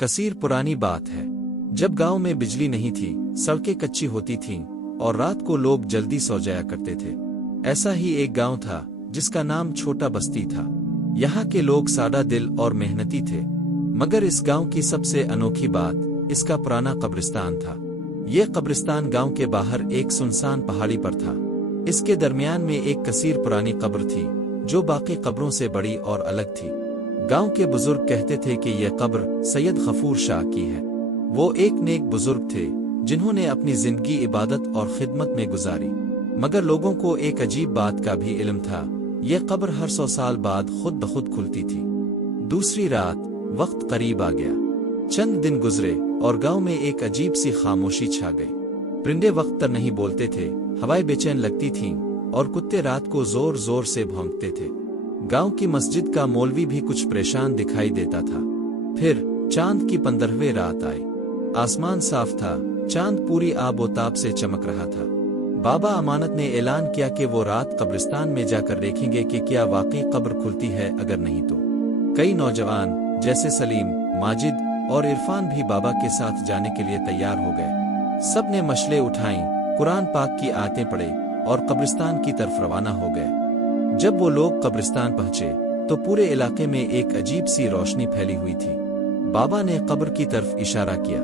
کثیر پرانی بات ہے، جب گاؤں میں بجلی نہیں تھی، سڑکیں کچی ہوتی تھیں اور رات کو لوگ جلدی سو جایا کرتے تھے۔ ایسا ہی ایک گاؤں تھا جس کا نام چھوٹا بستی تھا۔ یہاں کے لوگ سادہ دل اور محنتی تھے، مگر اس گاؤں کی سب سے انوکھی بات اس کا پرانا قبرستان تھا۔ یہ قبرستان گاؤں کے باہر ایک سنسان پہاڑی پر تھا۔ اس کے درمیان میں ایک کثیر پرانی قبر تھی جو باقی قبروں سے بڑی اور الگ تھی۔ گاؤں کے بزرگ کہتے تھے کہ یہ قبر سید غفور شاہ کی ہے۔ وہ ایک نیک بزرگ تھے جنہوں نے اپنی زندگی عبادت اور خدمت میں گزاری، مگر لوگوں کو ایک عجیب بات کا بھی علم تھا، یہ قبر ہر 100 سال بعد خود بخود کھلتی تھی۔ دوسری رات، وقت قریب آ گیا۔ چند دن گزرے اور گاؤں میں ایک عجیب سی خاموشی چھا گئی۔ پرندے وقت پر نہیں بولتے تھے، ہوائیں بے چین لگتی تھیں اور کتے رات کو زور زور سے بھونکتے تھے۔ گاؤں کی مسجد کا مولوی بھی کچھ پریشان دکھائی دیتا تھا۔ پھر چاند کی 15ویں رات آئی۔ آسمان صاف تھا، چاند پوری آب و تاب سے چمک رہا تھا۔ بابا امانت نے اعلان کیا کہ وہ رات قبرستان میں جا کر دیکھیں گے کہ کیا واقعی قبر کھلتی ہے، اگر نہیں تو کئی نوجوان جیسے سلیم، ماجد اور عرفان بھی بابا کے ساتھ جانے کے لیے تیار ہو گئے۔ سب نے مشلیں اٹھائیں، قرآن پاک کی آیتیں پڑھے اور قبرستان کی طرف روانہ ہو گئے۔ جب وہ لوگ قبرستان پہنچے تو پورے علاقے میں ایک عجیب سی روشنی پھیلی ہوئی تھی۔ بابا نے قبر کی طرف اشارہ کیا۔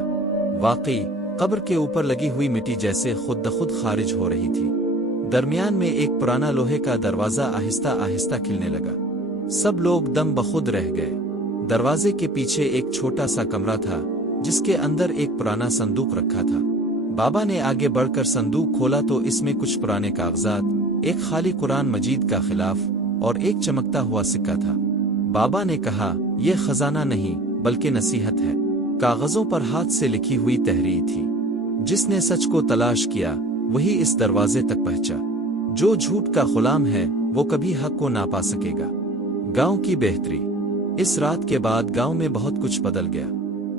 واقعی قبر کے اوپر لگی ہوئی مٹی جیسے خود بخود خارج ہو رہی تھی۔ درمیان میں ایک پرانا لوہے کا دروازہ آہستہ آہستہ کھلنے لگا۔ سب لوگ دم بخود رہ گئے۔ دروازے کے پیچھے ایک چھوٹا سا کمرہ تھا جس کے اندر ایک پرانا صندوق رکھا تھا۔ بابا نے آگے بڑھ کر صندوق کھولا تو اس میں کچھ پرانے کاغذات، ایک خالی قرآن مجید کا غلاف اور ایک چمکتا ہوا سکہ تھا۔ بابا نے کہا، یہ خزانہ نہیں بلکہ نصیحت ہے۔ کاغذوں پر ہاتھ سے لکھی ہوئی تحریر تھی، جس نے سچ کو تلاش کیا وہی اس دروازے تک پہنچا۔ جو جھوٹ کا غلام ہے وہ کبھی حق کو نہ پا سکے گا۔ گاؤں کی بہتری۔ اس رات کے بعد گاؤں میں بہت کچھ بدل گیا۔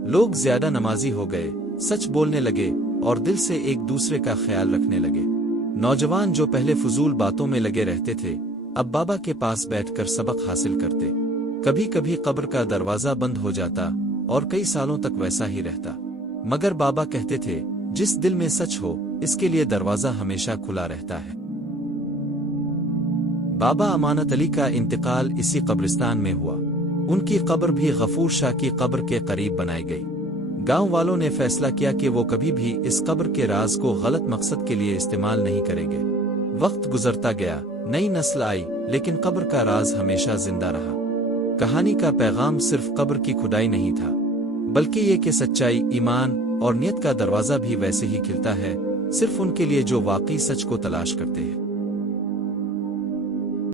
لوگ زیادہ نمازی ہو گئے، سچ بولنے لگے اور دل سے ایک دوسرے کا خیال رکھنے لگے۔ نوجوان جو پہلے فضول باتوں میں لگے رہتے تھے اب بابا کے پاس بیٹھ کر سبق حاصل کرتے۔ کبھی کبھی قبر کا دروازہ بند ہو جاتا اور کئی سالوں تک ویسا ہی رہتا، مگر بابا کہتے تھے جس دل میں سچ ہو اس کے لیے دروازہ ہمیشہ کھلا رہتا ہے۔ بابا امانت علی کا انتقال اسی قبرستان میں ہوا۔ ان کی قبر بھی غفور شاہ کی قبر کے قریب بنائی گئی۔ گاؤں والوں نے فیصلہ کیا کہ وہ کبھی بھی اس قبر کے راز کو غلط مقصد کے لیے استعمال نہیں کریں گے۔ وقت گزرتا گیا، نئی نسل آئی، لیکن قبر کا راز ہمیشہ زندہ رہا۔ کہانی کا پیغام صرف قبر کی کھدائی نہیں تھا، بلکہ یہ کہ سچائی، ایمان اور نیت کا دروازہ بھی ویسے ہی کھلتا ہے، صرف ان کے لیے جو واقعی سچ کو تلاش کرتے ہیں۔